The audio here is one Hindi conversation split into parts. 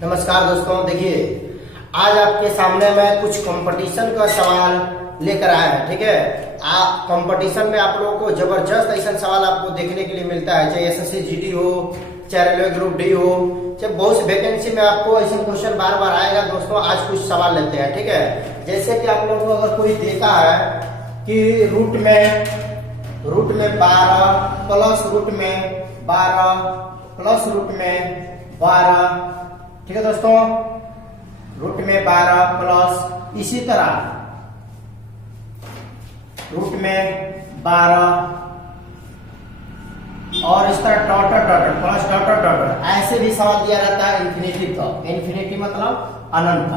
नमस्कार दोस्तों, देखिए आज आपके सामने मैं कुछ कंपटीशन का सवाल लेकर आया है। ठीक है, कंपटीशन में आप लोगों को जबरदस्त ऐसा सवाल आपको देखने के लिए मिलता है, चाहे एसएससी जीडी हो, चाहे रेलवे ग्रुप डी हो, चाहे बहुत सी वैकेंसी में आपको ऐसा क्वेश्चन बार बार आएगा। दोस्तों आज कुछ सवाल लेते हैं। ठीक है, जैसे कि आप लोगों को अगर कोई देखा है कि रूट में 12 प्लस रूट में 12 प्लस रूट में 12, ठीक है दोस्तों, रूट में 12 प्लस इसी तरह रूट में 12 और इस तरह डॉट प्लस डॉट ऐसे भी सवाल दिया रहता है इन्फिनिटी तक। इन्फिनिटी मतलब अनंत।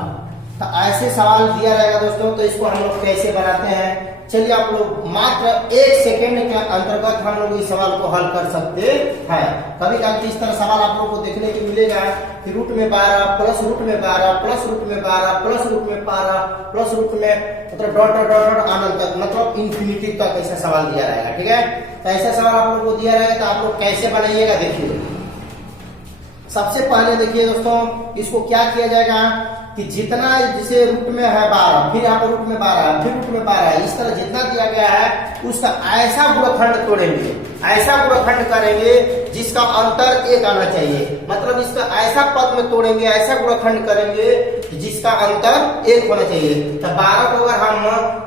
तो ऐसे सवाल दिया रहेगा दोस्तों, तो इसको हम लोग कैसे बनाते हैं, चलिए आप लोग मात्र 1 सेकेंड के अंतर्गत हम लोग इस सवाल को हल कर सकते हैं। कभी कभी इस तरह सवाल आप लोगों को देखने को मिलेगा कि रूट में 12 प्लस रूट में 12 प्लस रूट में 12 प्लस रूट में 12 प्लस रूट में मतलब डॉट अनंत तक मतलब इन्फिनिटी तक ऐसा सवाल दिया रहेगा। ठीक है, तो ऐसा सवाल आप लोग को दिया रहेगा तो आप लोग कैसे बनाइएगा। देखिए सबसे पहले देखिए दोस्तों, इसको क्या किया जाएगा कि जितना जैसे रूट में है 12, फिर यहाँ पर रूट में 12, फिर रूट में 12, इस तरह जितना दिया गया है उसका ऐसा गुणनखंड तोड़ेंगे, ऐसा गुणनखंड करेंगे जिसका अंतर 1 आना चाहिए। मतलब इसका ऐसा पद में तोड़ेंगे, ऐसा गुणनखंड करेंगे जिसका अंतर 1 होना चाहिए। तो 12 को अगर हम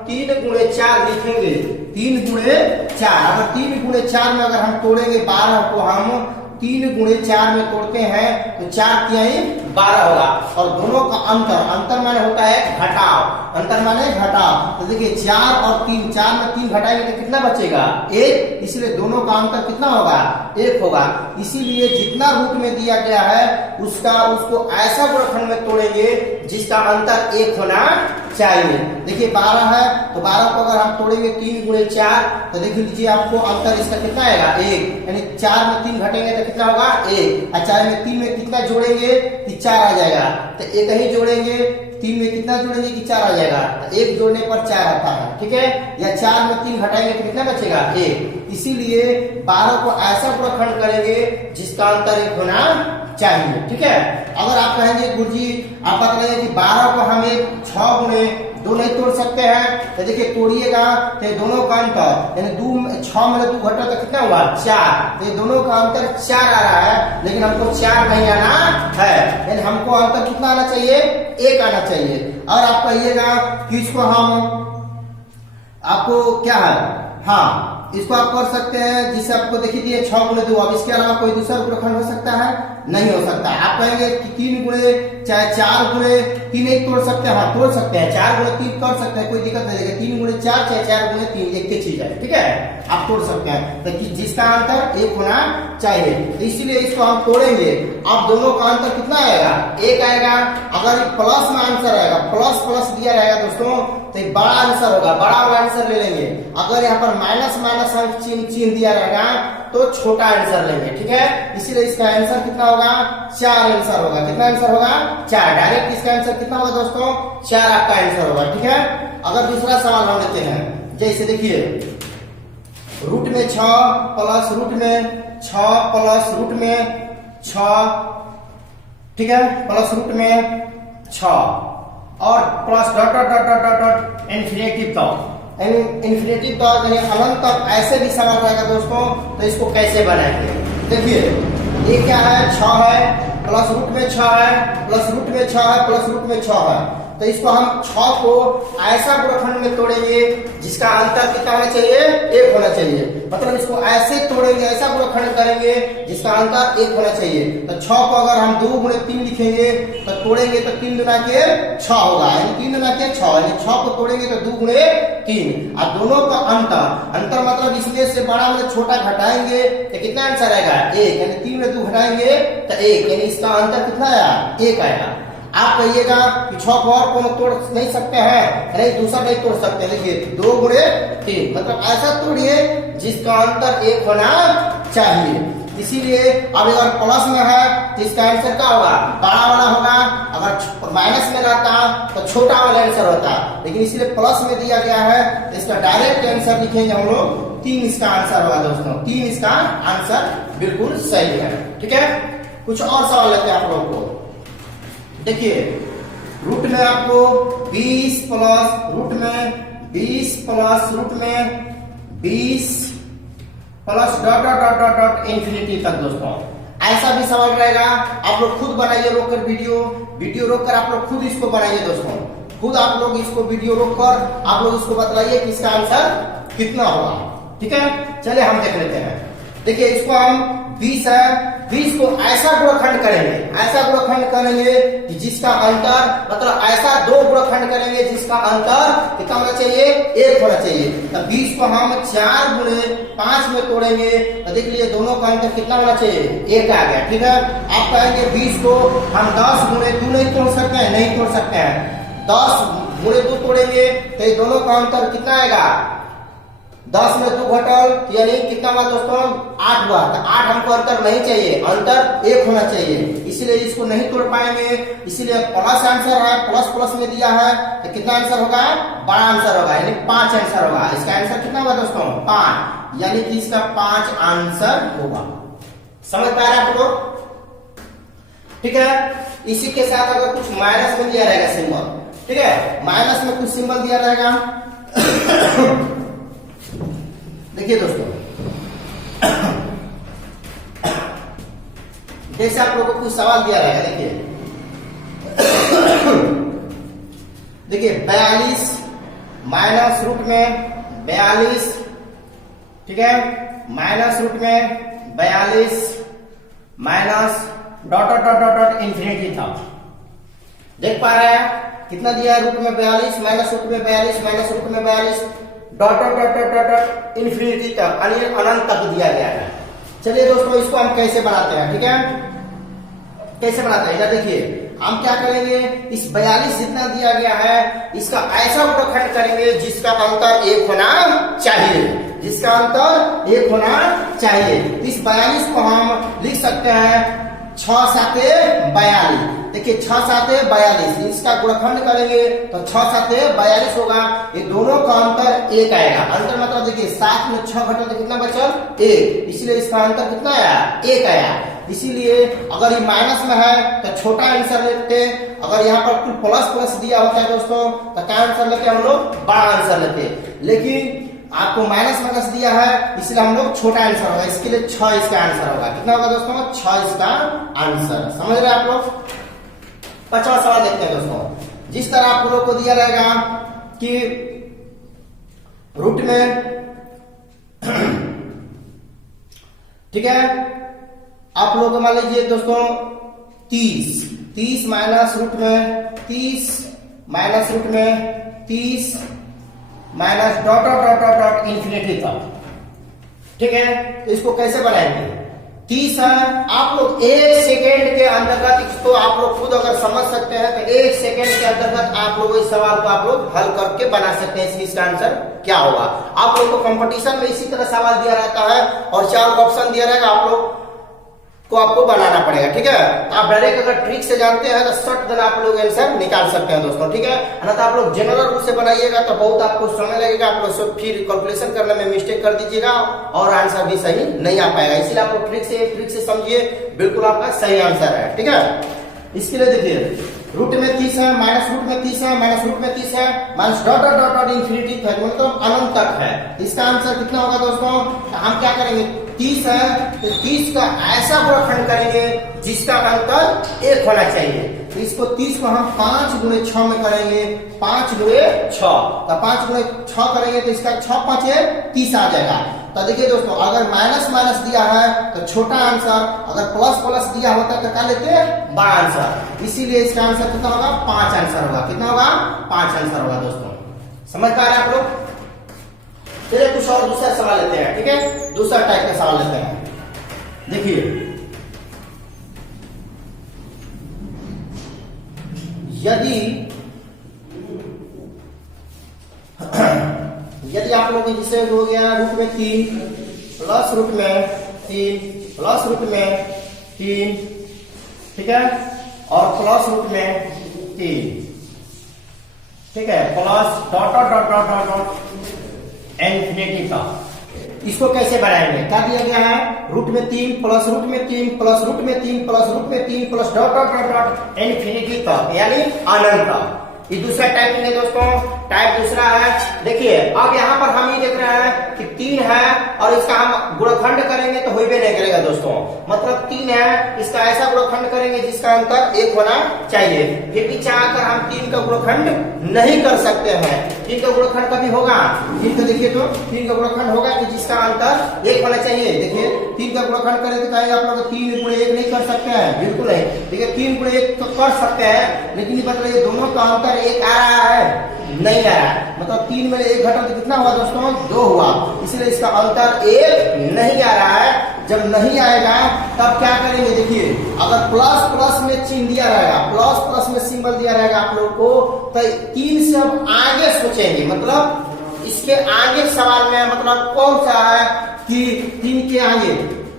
3 गुणे 4 लिखेंगे, 3 गुणे 4, अगर 3 गुणे 4 में अगर हम तोड़ेंगे 12 को, हम 3 गुणे 4 में तोड़ते हैं तो 4 तिहाई 12 होगा। और दोनों का अंतर माने होता है घटाव, अंतर माने घटाव। तो देखिए 4 और 3, 4 में 3 घटाएंगे तो कितना बचेगा 1, इसलिए दोनों का अंतर कितना होगा 1 होगा। इसीलिए जितना रूट में दिया गया है उसको ऐसा गुणनखंड में तोड़ेंगे जिसका अंतर 1 होना चाहिए। देखिए 12 है तो 12 को अगर हम तोड़ेंगे 3 गुणे 4 तो देख लीजिए आपको अंतर इसका कितना आएगा 1, यानी 4 में 3 घटेंगे तो कितना होगा 1, और 4 में 3 में कितना जोड़ेंगे कि 4 आ जाएगा। तो 1 ही जोड़ेंगे, 3 में कितना जोड़ेंगे कि 4 आ जाएगा। तो 1 जोड़ने पर 4 आता है। ठीक है, या 4 में 3 घटाएंगे तो कितना बचेगा 1। इसीलिए 12 को ऐसा गुणनखंड करेंगे जिसका अंतर 1 होना चाहिए। ठीक है, अगर आप कहेंगे गुरुजी आप बताइए कि 12 को हम 6 गुणे 2 नहीं तोड़ सकते हैं, तो देखिए तोड़िएगा तो दोनों का अंतर यानी 6 में 2 घटा तो कितना हुआ 4, तो दोनों का अंतर 4 आ रहा है, लेकिन हमको 4 नहीं आना है, यानी हमको अंतर कितना आना चाहिए 1 आना चाहिए। और आप कहिएगा कि इसको आपको क्या है, हाँ इसको आप कर सकते हैं जिससे आपको देखिए दिए 6 गुणे 2, अब इसके अलावा कोई दूसरा गुणनखंड हो सकता है, नहीं हो सकता। आप कहेंगे कि 3 गुणे चाहे 4 गुणे 3 नहीं तोड़ सकते, हाँ तोड़ सकते हैं, 4 गुणे 3 कर सकते हैं, कोई दिक्कत नहीं है। 3 गुणे 4 चाहे 4 गुणे 3 एक ही चीज है। ठीक है, आप तोड़ सकते हैं, तो जिसका अंतर 1 होना चाहिए, तो इसीलिए इसको हम तोड़ेंगे। अब दोनों का अंतर कितना आएगा 1 आएगा। अगर प्लस में आंसर आएगा, प्लस प्लस दिया रहेगा दोस्तों तो बड़ा आंसर होगा, बड़ा वाला आंसर ले लेंगे। अगर यहाँ पर माइनस माइनस अंक चिन्ह दिया रहेगा तो छोटा आंसर लेंगे। ठीक है, इसीलिए इसका आंसर कितना होगा 4 आंसर होगा। कितना आंसर होगा 4, डायरेक्ट इसका आंसर कितना होगा दोस्तों 4 आपका आंसर होगा। ठीक है, अगर दूसरा सवाल हम लेते हैं, जैसे देखिए रूट में 6 प्लस रूट में 6 प्लस रूट में 6, ठीक है, प्लस रूट में 6 और प्लस डॉट इन्फिनिटी तक, इन्फिनिटी तक यानी अनंत तक ऐसे भी सवाल रहेगा दोस्तों। तो इसको कैसे बनाएंगे, देखिए ये क्या है 6 है प्लस रूट में 6 है प्लस रूट में 6 है प्लस रूट में 6 है, तो इसको हम 6 को ऐसा गुणनखंड में तोड़ेंगे जिसका अंतर कितना होना चाहिए 1 होना चाहिए। मतलब इसको ऐसे तोड़ेंगे, ऐसा गुणनखंड करेंगे जिसका अंतर 1 होना चाहिए। तो 6 को अगर हम 2 गुणे 3 लिखेंगे तो तोड़ेंगे तो 3 गुना के 6 होगा, यानी 3 गुना के 6, यानी 6 को तोड़ेंगे तो 2 गुणे 3। अब दोनों का अंतर मतलब इसमें से बड़ा में छोटा घटाएंगे तो कितना आंसर आएगा 1, यानी 3 में 2 घटाएंगे तो 1, यानी इसका अंतर कितना आया 1 आएगा। आप कहिएगा कि 6 को और कोनो तोड़ नहीं सकते हैं, नहीं दूसरा नहीं तोड़ सकते। देखिए 2 गुणे 3 मतलब ऐसा तोड़िए जिसका अंतर 1 होना चाहिए। इसीलिए अब अगर प्लस में है तो इसका आंसर क्या होगा बड़ा वाला होगा, अगर माइनस में रहता तो छोटा वाला आंसर होता, लेकिन इसीलिए प्लस में दिया गया है तो इसका डायरेक्ट आंसर लिखेंगे हम लोग 3 इसका आंसर होगा दोस्तों। 3 इसका आंसर बिल्कुल सही है। ठीक है, कुछ और सवाल लेते हैं आप लोगों को। देखिए रूट में आपको 20 प्लस रूट में 20 प्लस रूट में 20 plus dot dot dot dot dot infinity तक दोस्तों। ऐसा भी सवाल रहेगा, आप लोग खुद बनाइए रोककर वीडियो रोककर आप लोग खुद इसको बनाइए दोस्तों। खुद आप लोग इसको वीडियो रोककर आप लोग इसको बतलाइए कि इसका आंसर कितना होगा। ठीक है, चलिए हम देख लेते हैं। देखिए इसको हम 20 है, 20 को ऐसा गुणनखंड करेंगे कि जिसका अंतर मतलब ऐसा दो गुणनखंड करेंगे जिसका अंतर कितना होना चाहिए, 1 होना चाहिए। तो 20 को हम 4 गुणे 5 में तोड़ेंगे तो देख लीजिए दोनों का अंतर कितना होना चाहिए, 1 आ गया। ठीक है, आप कहेंगे 20 को हम 10 गुणे 2 नहीं तोड़ सकते हैं, नहीं तोड़ सकते हैं। 10 गुणे 2 तोड़ेंगे तो ये दोनों का अंतर कितना आएगा, 10 में 2 घटल यानी कितना हुआ दोस्तों, 8 हुआ। तो 8 हमको अंतर नहीं चाहिए, अंतर 1 होना चाहिए, इसीलिए इसको नहीं तोड़ पाएंगे। इसीलिए प्लस आंसर है, प्लस प्लस में दिया है तो कितना आंसर होगा, बड़ा आंसर होगा यानी 5 आंसर होगा। इसका आंसर कितना होगा दोस्तों, 5, यानी कि इसका 5 आंसर होगा। समझ पा रहे हैं आप लोग। ठीक है, इसी के साथ अगर कुछ माइनस में दिया रहेगा सिंबल, ठीक है, माइनस में कुछ सिंबल दिया रहेगा देखिए दोस्तों, जैसे आप लोगों को कुछ सवाल दिया रहेगा, देखिए 42 माइनस रूट में 42, ठीक है, माइनस रूट में 42 minus dot dot dot dot dot infinity था। देख पा रहे हैं कितना दिया है, रूट में 42 माइनस रूट में 42 माइनस रूट में 42 dot dot dot dot dot dot infinity तक यानी अनंत तक दिया गया है। चलिए दोस्तों इसको हम कैसे बनाते हैं, ठीक है, कैसे बनाते हैं, देखिए हम क्या करेंगे, इस 42 जितना दिया गया है इसका ऐसा गुणनखंड करेंगे जिसका अंतर 1 होना चाहिए, जिसका अंतर 1 होना चाहिए। इस 42 को हम लिख सकते हैं 6 7 42। देखिए 6 7 42, इसका गुणनखंड करेंगे तो 6 7 42 होगा। ये दोनों का अंतर 1 आएगा। अंतर मतलब देखिए 7 में 6 घटल तो कितना बचल, 1, इसलिए इसका अंतर कितना आया, 1 आया। इसीलिए अगर ये माइनस में है तो छोटा आंसर लेते, अगर यहाँ पर कुछ प्लस प्लस दिया होता है दोस्तों तो क्या आंसर लेते, हम लोग बड़ा आंसर लेते। लेकिन आपको माइनस माइनस दिया है इसलिए हम लोग छोटा आंसर होगा, इसके लिए 6 इसका आंसर होगा। कितना होगा दोस्तों, 6 इसका आंसर। समझ रहे आप लोग। 50वां सवाल देखते हैं दोस्तों। जिस तरह आप लोगों को दिया रहेगा कि रूट में ठीक है, आप लोग मान लीजिए दोस्तों 30 माइनस रूट में 30 माइनस रूट में 30 minus dot dot dot dot dot infinity तक। ठीक है, तो इसको कैसे बनाएंगे, 30 है, आप लोग 1 सेकेंड के अंतर्गत इसको आप लोग खुद अगर समझ सकते हैं तो 1 सेकेंड के अंतर्गत आप लोग इस सवाल को आप लोग हल करके बना सकते हैं। इसका आंसर क्या होगा, आप लोग को कंपटीशन में इसी तरह सवाल दिया रहता है और 4 ऑप्शन दिया रहेगा, आप लोग को आपको बनाना पड़ेगा। ठीक है, आप डायरेक्ट अगर ट्रिक से जानते हैं तो शॉर्ट देन आप लोग आंसर निकाल सकते हैं दोस्तों। ठीक है, ना तो आप लोग जनरल रूप से बनाइएगा तो बहुत आपको समय लगेगा, आप लोग फिर कैलकुलेशन करने में मिस्टेक कर दीजिएगा और आंसर भी सही नहीं आ पाएगा। इसलिए आप लोग ट्रिक से समझिए, बिल्कुल आपका सही आंसर है। ठीक है, इसके लिए देखिए रूट में 30 है, माइनस रूट में 30 है, माइनस रूट में 30 है, minus dot dot dot dot infinity तक मतलब अनंत तक है। इसका आंसर कितना होगा दोस्तों, हम क्या करेंगे, 30 है तो 30 का ऐसा गुणनखंड करेंगे जिसका अंतर 1 होना चाहिए। तो इसको 30 को हम 5 गुणे 6 में करेंगे, 5 गुणे 6, तो 5 गुणे 6 करेंगे तो इसका 6 5 30 आ जाएगा। तो देखिए दोस्तों अगर माइनस माइनस दिया है तो छोटा आंसर, अगर प्लस प्लस दिया होता है तो क्या लेते हैं, बड़ा आंसर। इसीलिए इसका आंसर कितना होगा, 5 आंसर होगा। कितना होगा, 5 आंसर होगा दोस्तों। समझ पा रहे हैं आप लोग। चलिए कुछ और दूसरा सवाल लेते हैं। ठीक है, दूसरा टाइप का सवाल लेते हैं। देखिए यदि आप लोग जिसे हो गया रूट में 3 प्लस रूट में 3 प्लस रूट में 3, ठीक है, और प्लस रूट में 3, ठीक है, plus dot dot dot dot dot infinity का इसको कैसे बनाएंगे, क्या दिया गया है, रूट में 3 प्लस रूट में 3 प्लस रूट में 3 प्लस रूट में 3 plus dot dot dot dot infinity तक, यानी अनंत। ये दूसरा टाइप है दोस्तों। टाइप दूसरा है, देखिए अब यहाँ पर हम ये देख रहे हैं कि 3 है और इसका हम गुणनखंड करेंगे तो होइबे नहीं करेगा दोस्तों। मतलब 3 है, इसका ऐसा गुणनखंड करेंगे जिसका अंतर 1 होना चाहिए। फिर भी चाहकर हम 3 का गुणनखंड नहीं कर सकते हैं। 3 का गुणनखंड कभी होगा, 3 का देखिए तो 3 का गुणनखंड होगा कि जिसका अंतर 1 होना चाहिए। देखिए 3 का गुणनखंड करें तो कहेंगे आप लोग 3 गुणे 1 नहीं कर सकते हैं, बिल्कुल नहीं। देखिए 3 गुणे 1 तो कर सकते हैं, लेकिन ये बताइए दोनों का अंतर 1 आ रहा है, नहीं आ रहा है। मतलब 3 में 1 घटा तो कितना हुआ दोस्तों, 2 हुआ। इसलिए इसका अंतर 1 नहीं आ रहा है। जब नहीं आएगा तब क्या करेंगे, देखिए अगर प्लस प्लस में चिन्ह दिया रहेगा, प्लस प्लस में सिंबल दिया रहेगा आप लोग को, तो 3 से हम आगे सोचेंगे। मतलब इसके आगे सवाल में मतलब कौन सा है कि 3 के आगे,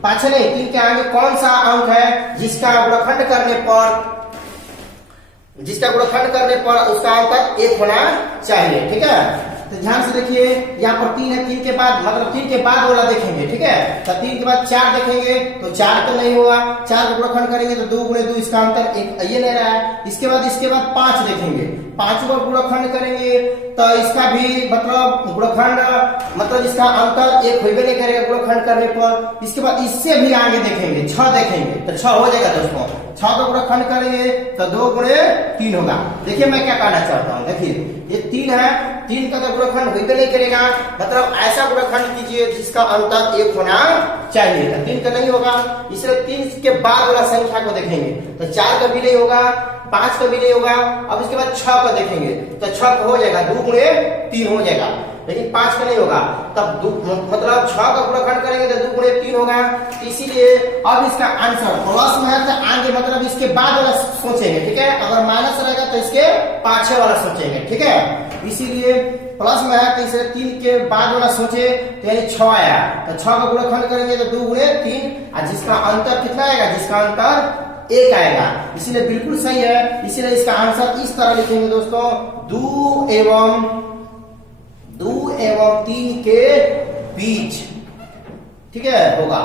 पाछे नहीं, 3 के आगे कौन सा अंक है जिसका गुणनखंड करने पर उसका अंतर 1 होना चाहिए। ठीक है, तो ध्यान से देखिए यहाँ पर 3 है, 3 के बाद मतलब 3 के बाद वाला देखेंगे। ठीक है, तो 3 के बाद 4 देखेंगे तो 4 तो नहीं हुआ, 4 का गुणनखंड करेंगे तो 2 गुणे 2, इसका अंतर 1 ये नहीं रहा है। इसके बाद 5 देखेंगे, 5 का गुणनखंड करेंगे तो इसका भी मतलब गुणनखंड मतलब इसका अंतर 1 होइबे नहीं करेगा गुणनखंड करने पर। इसके बाद इससे भी आगे देखेंगे, 6 देखेंगे तो 6 हो जाएगा दोस्तों। 6 का गुणनखंड करेंगे तो 2 गुणे 3 होगा। देखिए मैं क्या कहना चाहता हूँ, देखिए ये 3 है, 3 का तो गुणनखंड होइबे नहीं करेगा, मतलब ऐसा गुणनखंड कीजिए जिसका अंतर 1 होना चाहिए। 3 का नहीं होगा, इसलिए 3 के बाद वाला संख्या को देखेंगे तो 4 का भी नहीं होगा, 5 का भी नहीं होगा। अब इसके बाद 6 का देखेंगे तो 6 का हो जाएगा, 2 गुणे 3 हो जाएगा, लेकिन 5 का नहीं होगा। तब मतलब 6 का गुणनखंड करेंगे तो 2 गुणे 3 होगा। इसीलिए अब इसका आंसर प्लस में है तो आगे मतलब इसके बाद वाला सोचेंगे। ठीक है, अगर माइनस रहेगा तो इसके पाछे वाला सोचेंगे। ठीक है, इसीलिए प्लस में है तो इसे 3 के बाद वाला सोचे तो यानी 6 आया, तो 6 का गुणनखंड करेंगे तो 2 गुणे 3 और जिसका अंतर कितना आएगा, जिसका अंतर 1 आएगा। इसीलिए बिल्कुल सही है। इसीलिए इसका आंसर इस तरह लिखेंगे दोस्तों, 2 एवं 3 के बीच। ठीक है होगा,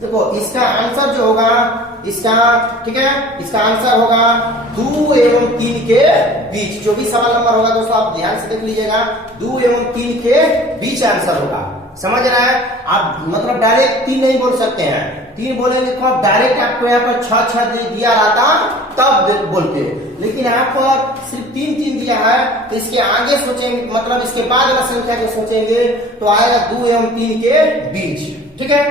देखो इसका आंसर जो होगा इसका, ठीक है, इसका आंसर होगा 2 एवं 3 के बीच। जो भी सवाल नंबर होगा दोस्तों आप ध्यान से देख लीजिएगा, 2 एवं 3 के बीच आंसर होगा। समझ रहा है, आप मतलब डायरेक्ट 3 नहीं बोल सकते हैं। 3 बोलेंगे तो आप डायरेक्ट आपको यहाँ पर 6 दिया रहता तब बोलते, लेकिन यहाँ पर सिर्फ 3 दिया है तो इसके आगे सोचेंगे, मतलब इसके बाद वाला संख्या को सोचेंगे तो आएगा 2 एवं 3 के बीच। ठीक है,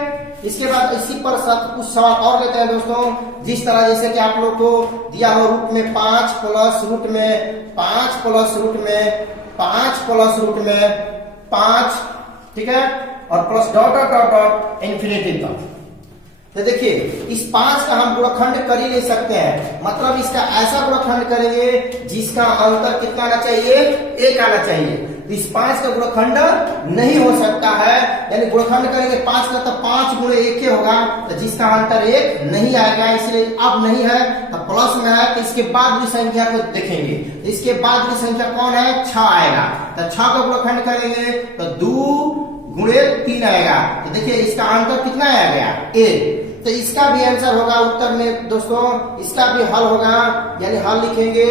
इसके बाद इसी पर कुछ सवाल और लेते हैं दोस्तों। जिस तरह जैसे कि आप लोग को दिया हो रूट में 5 प्लस रूट में 5 प्लस रूट में 5 प्लस रूट में 5, ठीक है, और plus dot dot dot dot infinity तक। तो देखिए इस 5 का हम गुणनखंड कर ही नहीं सकते हैं, मतलब इसका ऐसा गुणनखंड करेंगे जिसका अंतर कितना आना चाहिए, 1 आना चाहिए। इस 5 का गुणनखंड नहीं हो सकता है, यानी गुणनखंड करेंगे 5 का तो 5 गुणे 1 होगा, तो जिसका अंतर 1 नहीं आएगा। इसलिए अब नहीं है तो प्लस में है, तो इसके बाद भी संख्या को देखेंगे, इसके बाद भी संख्या कौन है, 6 आएगा। तो 6 का गुणनखंड करेंगे तो 2 गुणे 3 आएगा। तो देखिए इसका अंतर कितना आ गया, 1। तो इसका भी आंसर होगा उत्तर में दोस्तों, इसका भी हल होगा, यानी हल लिखेंगे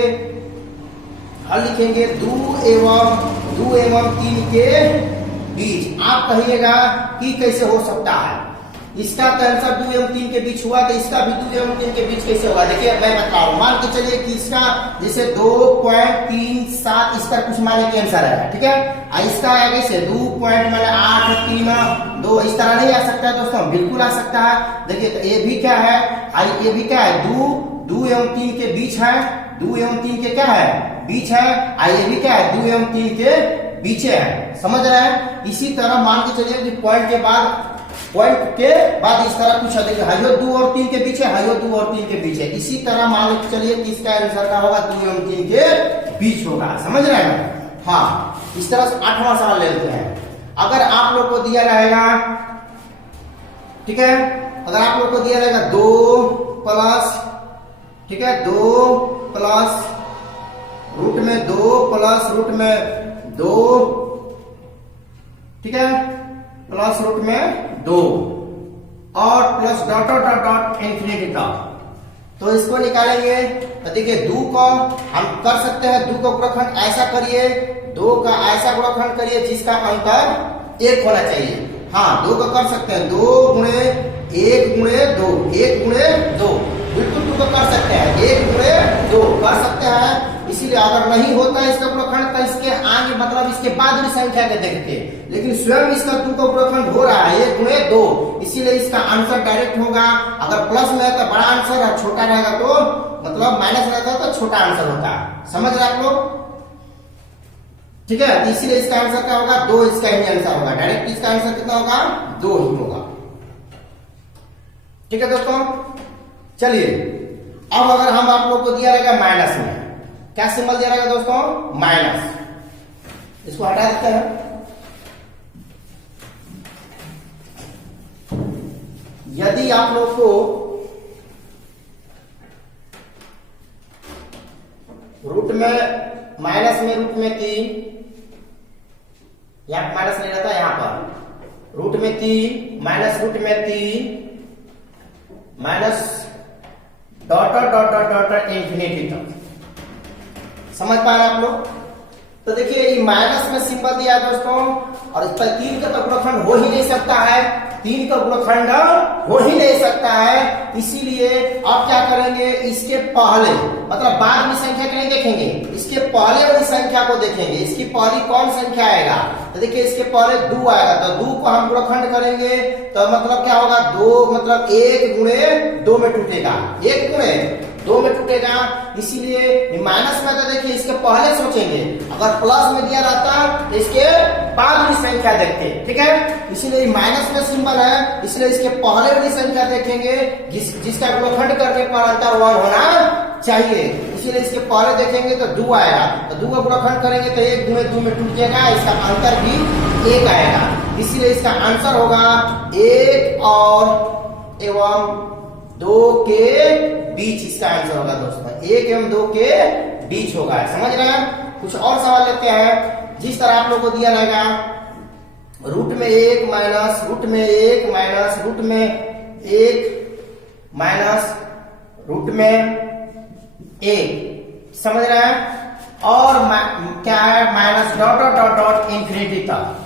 2 एवं 3 के बीच। आप कहिएगा कि कैसे हो सकता है, इसका तो आंसर 2 एवं 3 के बीच हुआ, तो इसका भी 2 एवं 3 के बीच कैसे होगा। देखिए मैं बताऊं, मान के चलिए कि इसका जैसे 2.37 इसका कुछ माने के आंसर है, ठीक है, इसका है कैसे 2.832 इस तरह नहीं आ सकता है दोस्तों, बिल्कुल आ सकता है। देखिए तो ये भी क्या है, ये भी क्या है, 2 एवं 3 के बीच है, 2 एवं 3 के क्या है, बीच है। ये भी क्या है, 2 एवं 3 के बीच है। समझ रहे हैं, इसी तरह मान के चलिए कि पॉइंट के बाद इस तरह कुछ अधिक हाइयो 2 और 3 के बीच है, हाइयो 2 और 3 के बीच है। इसी तरह मान के चलिए कि इसका आंसर का होगा 2 एवं 3 के बीच होगा। समझ रहे हैं, हाँ। इस तरह से 8वां सवाल ले लेते हैं। अगर आप लोग को दिया रहेगा, ठीक है, अगर आप लोग को दिया रहेगा 2 प्लस, ठीक है, 2 प्लस रूट में 2 प्लस रूट में 2, ठीक है, प्लस रूट में 2 और plus dot dot dot dot infinity तक। तो इसको निकालेंगे तो देखिए 2 को हम कर सकते हैं, 2 को गुणनखंड ऐसा करिए, 2 का ऐसा गुणनखंड करिए जिसका अंतर 1 होना चाहिए। हाँ 2 को कर सकते हैं, 2 गुणे 1 गुणे 2, 1 गुणे 2, बिल्कुल 2 को कर सकते हैं, 1 गुणे 2 कर सकते हैं। इसीलिए अगर नहीं होता है इसका गुणनखंड तो इसके आगे मतलब इसके बाद वाली संख्या के देखते हैं, लेकिन स्वयं इसका 2 का गुणनखंड हो रहा है 1 गुणे 2, इसीलिए इसका आंसर डायरेक्ट होगा। अगर प्लस में है तो बड़ा आंसर और छोटा रहेगा तो मतलब माइनस रहता है तो छोटा आंसर होता है। समझ रहे आप लोग? ठीक है, तो इसीलिए इसका आंसर क्या होगा 2, इसका ही आंसर होगा। डायरेक्ट इसका आंसर कितना होगा 2 ही होगा। ठीक है दोस्तों, चलिए अब अगर हम आप लोग को दिया रहेगा माइनस में, क्या सिंबल दिया रहेगा दोस्तों माइनस, इसको हटा देते हैं। यदि आप लोग को रूट में माइनस में रूट में 3, यहां माइनस ले रहता है, यहां पर रूट में 3 माइनस रूट में 3 minus dot dot dot dot dot infinity तक। समझ पा रहे हैं आप लोग? तो देखिए ये माइनस में सिंबल दिया है दोस्तों, और इस पर 3 का तो गुणनखंड हो ही नहीं सकता है, 3 का गुणनखंड हो ही नहीं सकता है। इसीलिए आप क्या करेंगे, इसके पहले मतलब बाद में संख्या नहीं देखेंगे, इसके पहले वाली संख्या को देखेंगे। इसकी पहली कौन संख्या आएगा, तो देखिए इसके पहले 2 आएगा, तो 2 को हम गुणनखंड करेंगे तो मतलब क्या होगा 2 मतलब 1 गुणे 2 में टूटेगा, 1 गुणे 2 में टूटेगा। इसीलिए माइनस में तो देखिए इसके पहले सोचेंगे, अगर प्लस में दिया रहता तो इसके बाद वाली संख्या देखते। ठीक है, इसीलिए माइनस में सिंबल है, इसलिए इसके पहले वाली संख्या देखेंगे जिसका गुणनखंड करने पर अंतर 1 होना चाहिए। इसीलिए इसके पहले देखेंगे तो 2 आएगा, तो 2 का गुणनखंड करेंगे तो 1 गुणे 2 में टूट जाएगा, इसका अंतर भी 1 आएगा। इसीलिए इसका आंसर होगा 1 और एवं 2 के बीच इसका आंसर होगा दोस्तों, 1 एवं 2 के बीच होगा। समझ रहे हैं? कुछ और सवाल लेते हैं। जिस तरह आप लोग को दिया रहेगा रूट में 1 माइनस रूट में 1 माइनस रूट में 1 माइनस रूट में 1, समझ रहे हैं? और क्या है minus dot dot dot dot infinity तक।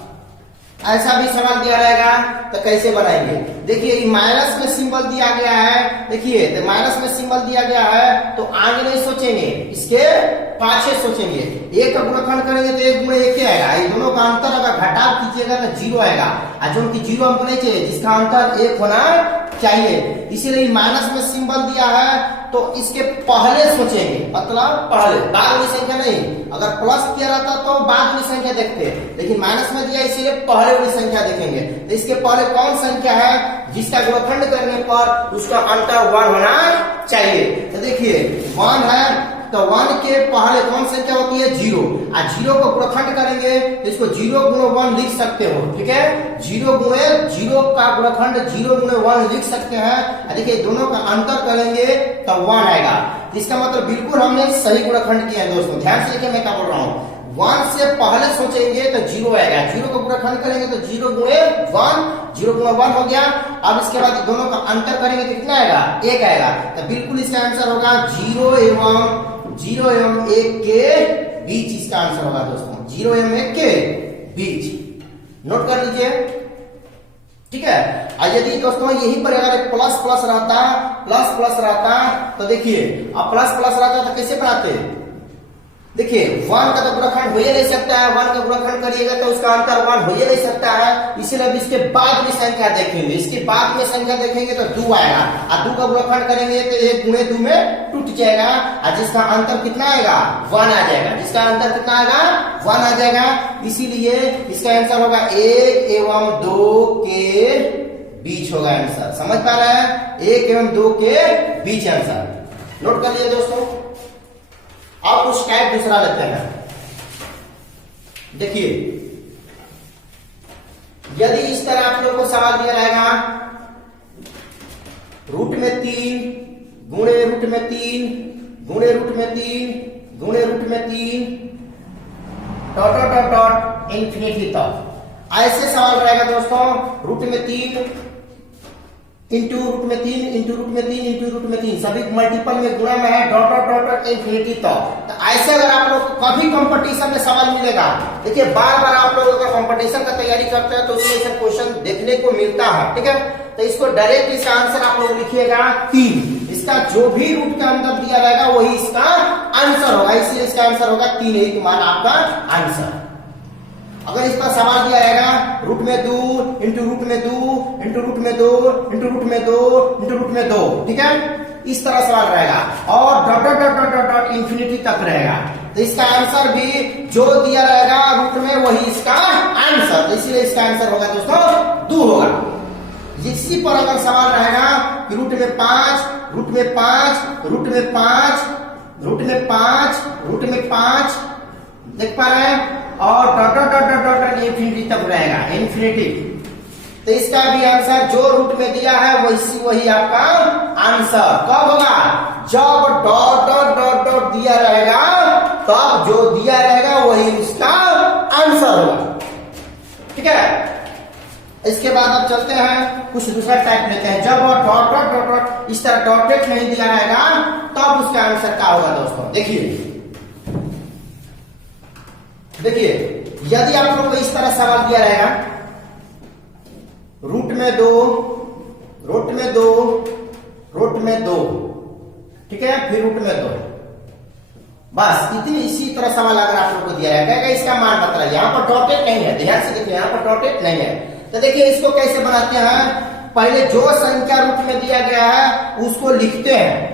ऐसा भी सवाल दिया रहेगा तो कैसे बनाएंगे, देखिए माइनस में सिंबल दिया गया है, देखिए तो माइनस में सिंबल दिया गया है तो आगे नहीं सोचेंगे, इसके पाछे सोचेंगे। 1 का गुणनखंड करेंगे तो 1 गुणे 1 आएगा, ये दोनों का अंतर अगर घटाव कीजिएगा तो 0 आएगा, और जो कि 0 हमको नहीं चाहिए, जिसका अंतर 1 होना चाहिए। इसीलिए माइनस में सिंबल दिया है तो इसके पहले सोचेंगे, मतलब पहले, बाद वाली संख्या नहीं। अगर प्लस किया रहता तो बाद वाली संख्या देखते, लेकिन माइनस में दिया इसीलिए पहले वाली संख्या देखेंगे। तो इसके पहले कौन संख्या है जिसका गुणनखंड करने पर उसका अंतर 1 होना चाहिए। तो देखिए 1 है तो 1 के पहले कौन संख्या होती है 0, और 0 को गुणनखंड करेंगे तो इसको 0 गुणे 1 लिख सकते हो। ठीक है, 0 गुणे 0 का गुणनखंड 0 गुणे 1 लिख सकते हैं। देखिए दोनों का अंतर करेंगे तो 1 आएगा, इसका मतलब बिल्कुल हमने सही गुणनखंड किया है दोस्तों। ध्यान से देखिए मैं क्या बोल रहा हूँ, 1 से पहले सोचेंगे तो 0 आएगा, 0 को गुणनखंड करेंगे तो 0 गुणे 1, 0 गुणे 1 हो गया। अब इसके बाद दोनों का अंतर करेंगे तो कितना आएगा 1 आएगा, तो बिल्कुल इसका आंसर होगा 0 एवं 1 के बीच इसका आंसर होगा दोस्तों, 0 एवं 1 के बीच। नोट कर लीजिए। ठीक है, और यदि दोस्तों यही पर अगर प्लस प्लस रहता तो देखिए अब प्लस प्लस रहता तो कैसे बनाते, देखिए 1 का तो गुणनखंड हो ही नहीं सकता है, 1 का गुणनखंड करिएगा तो उसका अंतर 1 हो ही नहीं सकता है। इसीलिए अब इसके बाद में संख्या देखेंगे, इसके बाद में संख्या देखेंगे तो 2 आएगा, और 2 का गुणनखंड करेंगे तो 1 गुणे 2 में टूट जाएगा, और जिसका अंतर कितना आएगा 1 आ जाएगा, जिसका अंतर कितना आएगा 1 आ जाएगा। इसीलिए इसका आंसर होगा 1 एवं 2 के बीच होगा आंसर। समझ पा रहे हैं, 1 एवं 2 के बीच आंसर। नोट कर लिए दोस्तों। अब कुछ टाइप दूसरा लेते हैं। देखिए यदि इस तरह आप लोग को सवाल दिया रहेगा रूट में 3 गुणे रूट में 3 गुणे रूट में 3 गुणे रूट में 3 dot dot dot dot infinity तक। ऐसे सवाल रहेगा दोस्तों, रूट में 3 इंटू रूट में 3 इंटू रूट में 3 इंटू रूट में 3 सभी मल्टीपल में गुणा में है, dot dot dot dot infinity तक। तो ऐसे अगर आप लोग को कभी कंपटीशन में सवाल मिलेगा, देखिए बार बार आप लोग अगर कंपटीशन का तैयारी करते हैं तो उसमें ऐसा क्वेश्चन देखने को मिलता है, ठीक है। तो इसको डायरेक्ट इसका आंसर आप लोग लिखिएगा 3। इसका जो भी रूट के अंदर दिया रहेगा वही इसका आंसर होगा, इसलिए इसका आंसर होगा 3 ही तुम्हारा आपका आंसर। अगर इस पर सवाल दिया रहेगा रूट में 2 इंटू रूट में 2 इंटू रूट में 2 इंटू रूट में 2 इंटू रूट में 2, ठीक है, इस तरह सवाल रहेगा और dot dot dot dot dot dot infinity तक रहेगा, तो इसका आंसर भी जो दिया रहेगा रूट में वही इसका आंसर, तो इसीलिए इसका आंसर होगा दोस्तों 2 होगा। इसी पर अगर सवाल रहेगा कि रूट में 5 रूट में 5 रूट में 5 रूट में 5 रूट में 5 देख पा रहे हैं, और dot dot dot dot dot infinity तक रहेगा, इन्फिनिटी, तो इसका भी आंसर जो रूट में दिया है वही आपका आंसर कब होगा, जब डॉट डॉट डॉट डॉट दिया रहेगा तब जो दिया रहेगा वही इसका आंसर होगा, ठीक है। इसके बाद अब चलते हैं कुछ दूसरा टाइप लेते हैं, जब डॉट डॉट डॉट डॉट इस तरह डॉटेड नहीं दिया रहेगा तब उसका आंसर क्या होगा दोस्तों। देखिए यदि आप लोग को इस तरह सवाल दिया रहेगा रूट में 2 रूट में 2 रूट में 2, ठीक है, फिर रूट में 2, बस इसी तरह सवाल अगर आप लोग को दिया रहेगा इसका मान बता, यहाँ पर डॉटेड नहीं है, ध्यान से देखिए यहाँ पर डॉटेड नहीं है। तो देखिए इसको कैसे बनाते हैं, पहले जो संख्या रूट में दिया गया है उसको लिखते हैं,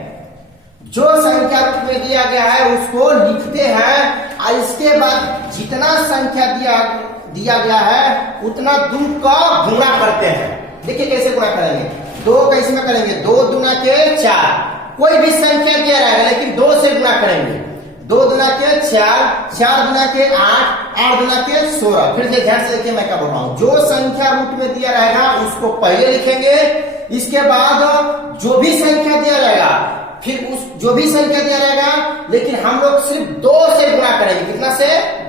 जो संख्या रूप में दिया गया है उसको लिखते हैं और इसके बाद जितना संख्या दिया गया है उतना 2 का गुणा करते हैं। देखिए कैसे गुणा करेंगे, 2 कैसे में करेंगे, 2 दूना के 4, कोई भी संख्या दिया रहेगा लेकिन 2 से गुणा करेंगे, 2 दूना के 4, 4 दूना के 8, 8 दूना के 16। फिर से ध्यान से देखिए मैं क्या बोल रहा हूं, जो संख्या रूट में दिया रहेगा उसको पहले लिखेंगे, इसके बाद जो भी संख्या दिया रहेगा फिर उस जो भी संख्या दिया रहेगा लेकिन हम लोग सिर्फ 2 से गुणा करेंगे, कितना से,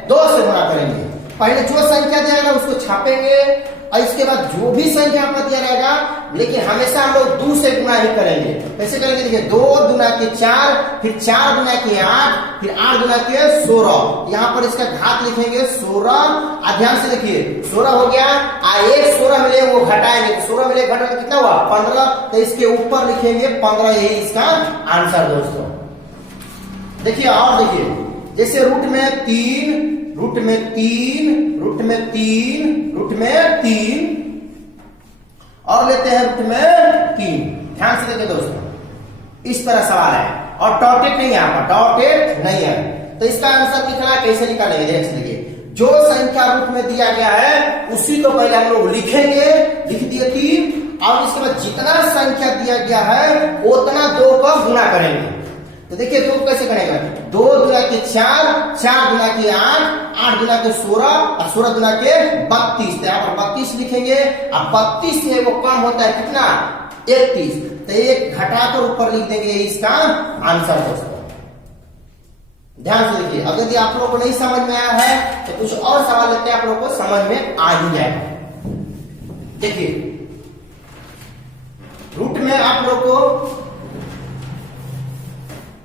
2 से गुणा करेंगे। पहले जो संख्या दिया रहेगा उसको छापेंगे और इसके बाद जो भी संख्या आपका दिया रहेगा लेकिन हमेशा हम लोग 2 से गुणा ही करेंगे। कैसे करेंगे, देखिए 2 दूना के 4, फिर 4 दूना के 8, फिर 8 दूना के 16, यहाँ पर इसका घात लिखेंगे 16। ध्यान से देखिए 16 हो गया, एक 16 मिले वो घटाएंगे, तो 16 मिले घटाएंगे कितना हुआ 15, तो इसके ऊपर लिखेंगे 15, यही इसका आंसर दोस्तों। देखिए और देखिए जैसे रूट में 3 रूट में 3 रूट में 3 रूट में 3 और लेते हैं रूट में 3। ध्यान से देखिए दोस्तों इस तरह सवाल है और डॉटेड नहीं है, यहाँ पर डॉटेड नहीं है, तो इसका आंसर निकला, कैसे निकालेंगे देखिए, जो संख्या रूट में दिया गया है उसी को पहले हम लोग लिखेंगे, लिख दिए 3 और इसके बाद जितना संख्या दिया गया है उतना 2 का गुणा करेंगे। तो देखिए 2 कैसे करेंगे, 2 दूना के 4, 4 दूना के 8, 8 दूना के 16 और 16 दूना के 32, तो यहाँ पर 32 लिखेंगे। अब 32 से वो कम होता है कितना, 31, तो एक घटाकर ऊपर लिख देंगे, इसका आंसर दोस्तों। ध्यान से देखिए, अगर यदि आप लोगों को नहीं समझ में आया है तो कुछ और सवाल लेते हैं, आप लोगों को समझ में आ ही जाएगा। देखिए रूट में आप लोग को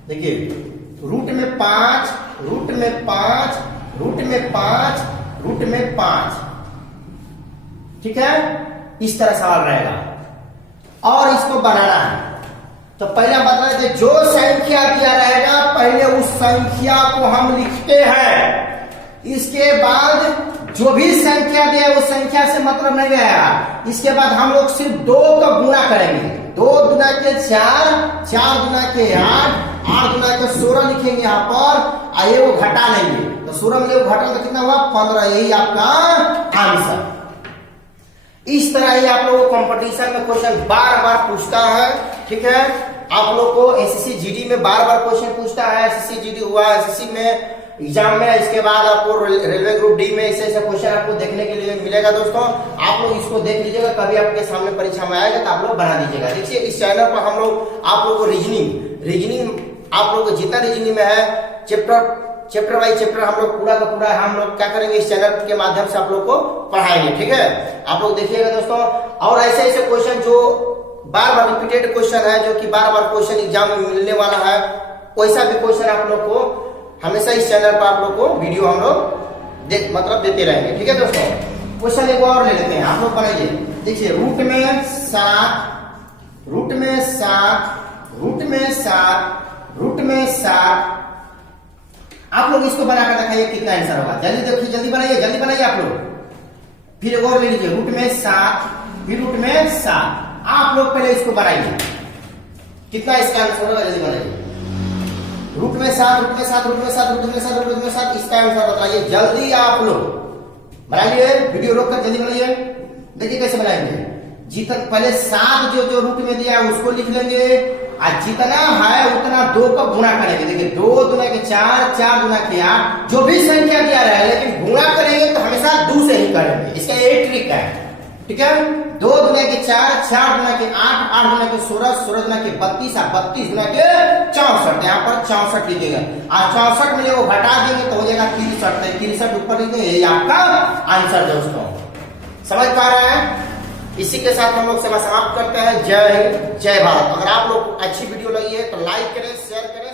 देखिए रूट में 5 रूट में 5 रूट में 5 रूट में 5, ठीक है, इस तरह सवाल रहेगा और इसको बनाना है। तो पहले बता रहे थे जो संख्या दिया रहेगा पहले उस संख्या को हम लिखते हैं, इसके बाद जो भी संख्या दिया है उस संख्या से मतलब नहीं रहेगा, इसके बाद हम लोग सिर्फ 2 का गुणा करेंगे, 2 दूना के 4, 4 दूना के 8, 8 दूना के 16 लिखेंगे यहाँ पर, आइए वो घटा लेंगे, तो 16 में वो घटा तो कितना हुआ 15, यही आपका आंसर। इस तरह ही आप लोगों को कंपटीशन में क्वेश्चन बार बार पूछता है, ठीक है। आप लोग को एसएससी जीडी में बार बार क्वेश्चन पूछता है, एसएससी जीडी हुआ, एसएससी में एग्जाम में, इसके बाद आपको रेलवे ग्रुप डी में ऐसे क्वेश्चन आपको देखने के लिए मिलेगा दोस्तों। आप लोग इसको देख लीजिएगा, कभी आपके सामने परीक्षा में आएगा तो आप लोग बना दीजिएगा। देखिए इस चैनल पर हम लोग आप लोग को रीजनिंग आप लोग को जितना रीजनिंग में है चैप्टर चैप्टर बाई चैप्टर हम लोग पूरा का पूरा हम लोग क्या करेंगे, इस चैनल के माध्यम से आप लोग को पढ़ाएंगे। ठीक है, आप लोग देखिएगा दोस्तों। और ऐसे ऐसे क्वेश्चन जो बार बार रिपीटेड क्वेश्चन है, जो कि बार बार क्वेश्चन एग्जाम में मिलने वाला है, वैसा भी क्वेश्चन आप लोग को हमेशा इस चैनल पर आप लोग को वीडियो हम लोग मतलब देते रहेंगे। ठीक है दोस्तों, क्वेश्चन एक और ले लेते हैं, आप लोग बनाइए। देखिए, रूट में 7, रूट में 7, रूट में 7, रूट में 7। आप लोग इसको बनाकर दिखाइए कितना आंसर होगा। जल्दी देखिए, जल्दी बनाइए आप लोग। फिर एक और ले लीजिए, रूट में 7, फिर रूट में 7। आप लोग पहले इसको बनाइए, कितना इसका आंसर होगा, जल्दी बनाइए। रूट में 7, रूट में 7, रूट में 7, रूट में 7, रूट में 7, इसका आंसर बताइए जल्दी। आप लोग बनाइए, वीडियो रोक कर जल्दी बनाइए। देखिए कैसे बनाएंगे। जितना पहले 7 जो रूट में दिया है उसको लिख लेंगे, और जितना है उतना 2 का गुणा करेंगे। देखिए 2 दूना के 4, 4 दूना के 8, जो भी संख्या दिया रहा है, लेकिन गुणा करेंगे तो हमेशा 2 से ही करेंगे। इसका यही ट्रिक है। ठीक है, 2 दूना के 4, 4 दूना के 8, 8 दूना के 16, 16 दूना के 32, 32 दूना के 64। यहाँ पर 64 लिखेगा, और 64 में वो घटा देंगे तो हो जाएगा 63। 63 ऊपर लिखेंगे, यही आपका आंसर दोस्तों। समझ पा रहे हैं? इसी के साथ हम लोग सेवा समाप्त करते हैं। जय हिंद, जय भारत। अगर आप लोग अच्छी वीडियो लगी है तो लाइक करें, शेयर करें।